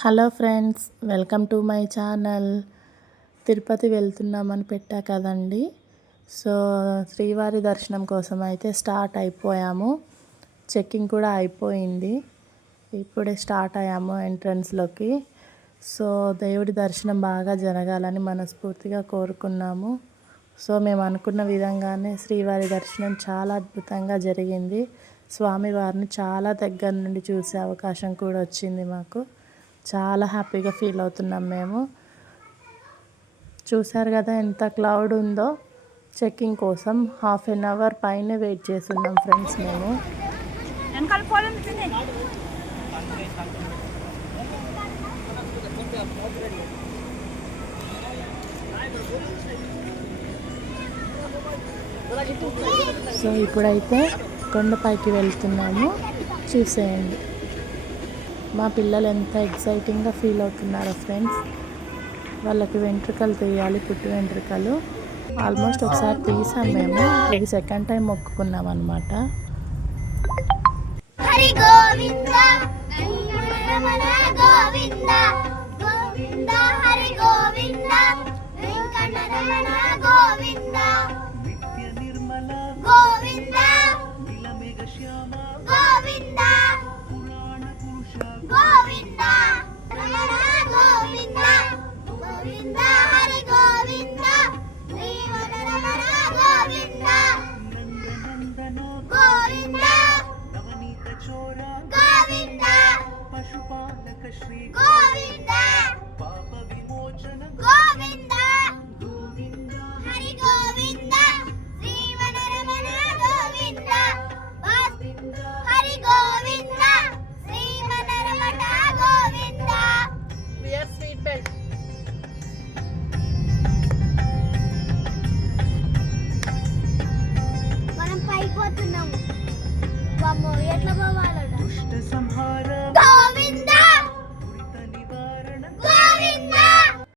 Hello friends welcome to my channel. Tirupati వెళ్తున్నామని పెట్టా కదండి. సో శ్రీవారి దర్శనం కోసం అయితే స్టార్ట్ అయిపోయాము. చెక్కింగ్ కూడా అయిపోయింది. ఇప్పుడే స్టార్ట్ అయ్యాము ఎంట్రన్స్లోకి. సో దేవుడి దర్శనం బాగా జరగాలని మనస్ఫూర్తిగా కోరుకున్నాము. సో మేము అనుకున్న విధంగానే శ్రీవారి దర్శనం చాలా అద్భుతంగా జరిగింది. స్వామివారిని చాలా దగ్గర నుండి చూసే అవకాశం కూడా వచ్చింది మాకు. చాలా హ్యాపీగా ఫీల్ అవుతున్నాం మేము. చూసారు కదా ఎంత క్లౌడ్ ఉందో. చెక్కింగ్ కోసం హాఫ్ ఎన్ అవర్ పైన వెయిట్ చేస్తున్నాం ఫ్రెండ్స్ మేము. సో ఇప్పుడైతే కొండపైకి వెళ్తున్నాము. చూసేయండి. మా పిల్లలు ఎంత ఎక్సైటింగ్గా ఫీల్ అవుతున్నారో ఫ్రెండ్స్. వాళ్ళకి వెంట్రుకలు తీయాలి పుట్టు వెంట్రుకలు. ఆల్మోస్ట్ ఒకసారి తీసాం మేము. ఇది సెకండ్ టైం మొక్కుకున్నాం అనమాట గోవింద గోవింద పశుపాలక శ్రీ గోవింద దుష్ట సంహార.